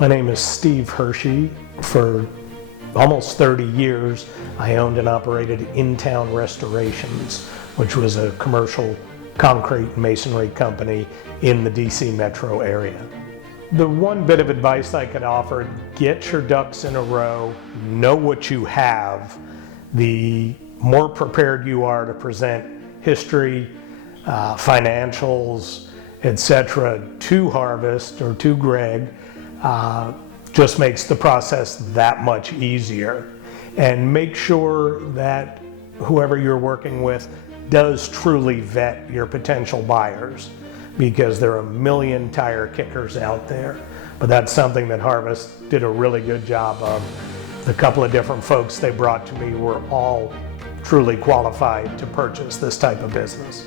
My name is Steve Hershey. For almost 30 years, I owned and operated In-Town Restorations, which was a commercial concrete and masonry company in the DC metro area. The one bit of advice I could offer: get your ducks in a row, know what you have. The more prepared you are to present history, financials, etc. to Harvest or to Greg, just makes the process that much easier. And make sure that whoever you're working with does truly vet your potential buyers, because there are a million tire kickers out there. But that's something that Harvest did a really good job of. The couple of different folks they brought to me were all truly qualified to purchase this type of business.